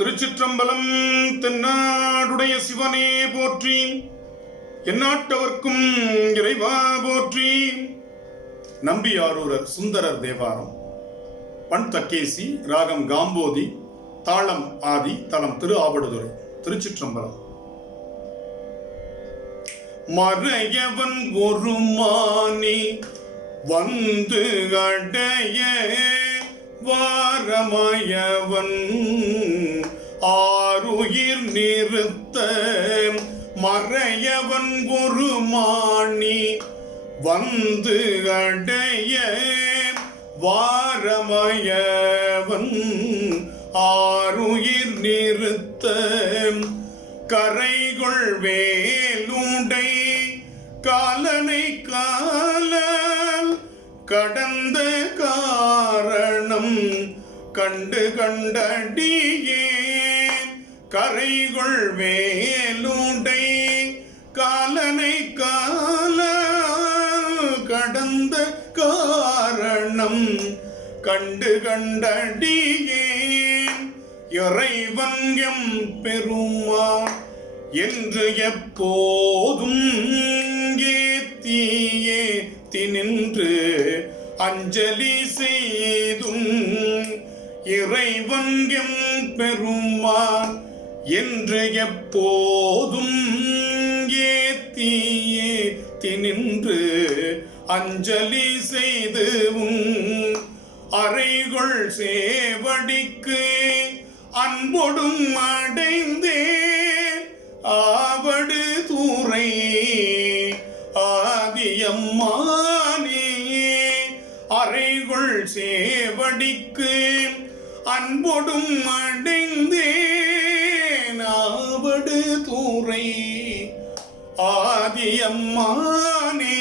திருச்சிற்றம்பலம். தென்னாடுடைய சிவனே போற்றி, எந்நாட்டவர்க்கும் இறைவா போற்றி. நம்பியாரூரர் சுந்தரர் தேவாரம். பண் தக்கேசி, ராகம் காம்போதி, தாளம் ஆதி, தலம் திரு ஆவடுதுறை. திருச்சிற்றம்பலம். மறையவன் ஒரு மானி வந்து அடைய வாரமயவன் ஆருயிர் நிறுத்த மறையவன் ஒரு மானி வந்து அடைய வாரமயவன் ஆருயிர் நிறுத்த கரைகொள் வேலுடை காலனை காலால் கடந்த காரணம் கண்டு கண்டடியே கரைகொள் வேலுடை காலனை காலால் கடந்த காரணம் கண்டு கண்டடியே இறைவன் எம் பெருமான் என்று எப்போதும் ஏத்தியே தினின்று அஞ்சலி செய்தும் இறைவன் எம் பெருமான் என்று எப்போதும் ஏத்தியே தினின்று அஞ்சலி செய்தும் அறைகொள் சேவடிக்கு அன்பொடும் அடைந்தே ஆவடு தூரை ஆதியம்மானே அறைகொள் சேவடிக்கு அன்பொடும் அடைந்தே ஆவடு தூரை ஆதியம்மானே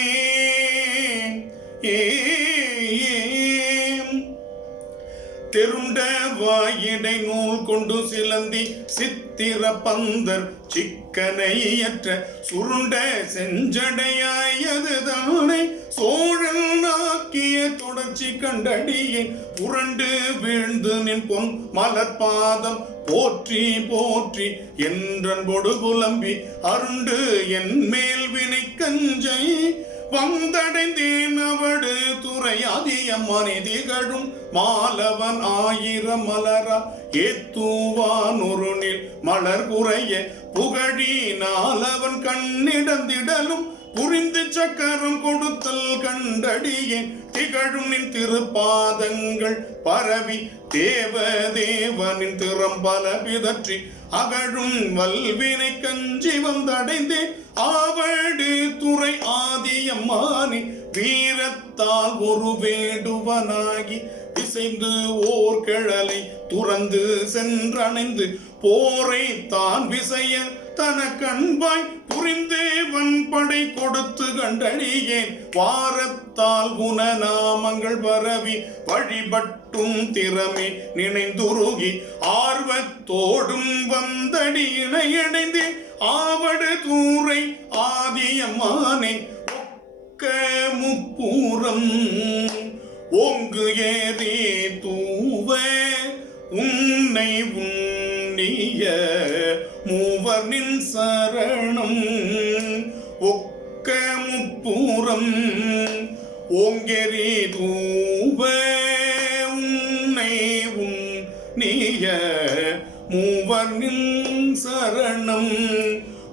தெருண்ட வாயிடை நூல் கொண்டு சிலந்தி சித்திர பந்தர் சிக்கனையற்ற சுருண்ட செஞ்சடையாயது தானே சோழன் நாக்கிய தொடர்ச்சி கண்டடியேன் புரண்டு வீழ்ந்து நின் பொன் மலர்பாதம் போற்றி போற்றி என்றன்பொடு புலம்பி அருண்டு என் மேல் வினை கஞ்சை வந்தடைந்தேன் அவடு துறை அதியம்மானே திகழும் மாலவன் ஆயிரம் மலரா ஏத்துவான் ஒருனில் மலர் குறைய புகழி நாலவன் கண்ணிடந்திடலும் புரிந்து சக்கரம் கொடுத்தல் கண்டடியேன் திகழும் நின் திருப்பாதங்கள் பரவி தேவ தேவனின் திறம்பல பிதற்றி அகழும் வல்வினை கஞ்சி வந்தடைந்தே ஆவடு துறை ஆதியம்மானே வீரத்தால் ஒரு வேடுவனாகி இசைந்து ஓர் கிழலை துறந்து சென்றணைந்து போரை தான் விசைய தன கண்பாய் புரிந்தே வன்படை கொடுத்து கண்டடியேன் வாரத்தால் குணநாமங்கள் பரவி வழிபட்டும் திறமே நினைந்துருகி ஆர்வத்தோடும் வந்தடி இணையடைந்தே ஆவடு தூரை ஆதியம்மானே ஒக்க முப்பூரம் ஓங்கு ஏறி தூவ உன்னை உன்னிய மூவர் நின் சரணம் ஒக்க முப்பூரம் ஓங்கெறி தூவ உன்னை உன்னிய மூவர் நின் சரணம்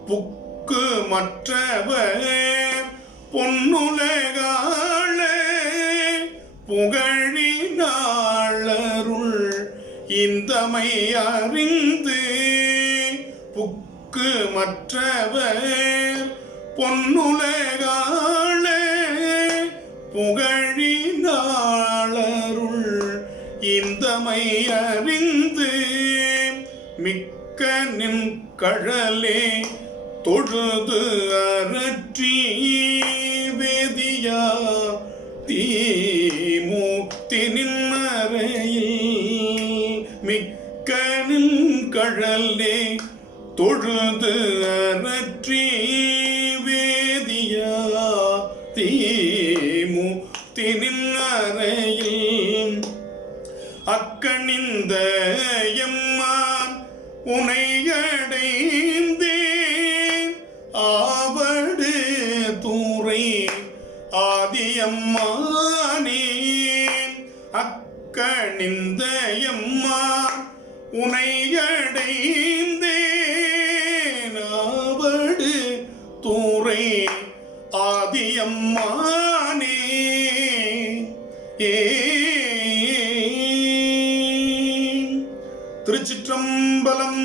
புக்கு மற்றவர் பொன்னுலகாள புகழினாளருள் இந்தமை அறிந்து புக்கு மற்றவர் பொன்னுலகாள புகழினாளருள் இந்தமை அறிந்து மிக்க நின் கழலே தொழுது அரற்றி வேதியா தீமுக்தி நின்னறையில் மிக்க நின் கழலே தொழுது அரற்றி வேதியா தீமுக்தி நின்னறையில் அக்கணிந்த எம்மான் உனையடைந்தேன் ஆவடு தூரை ஆதியம்மானே அக்கணிந்தயம்மா உனையடைந்தேன் ஆவடு தூரை ஆதியம்மானே திருச்சிற்றம்பலம்.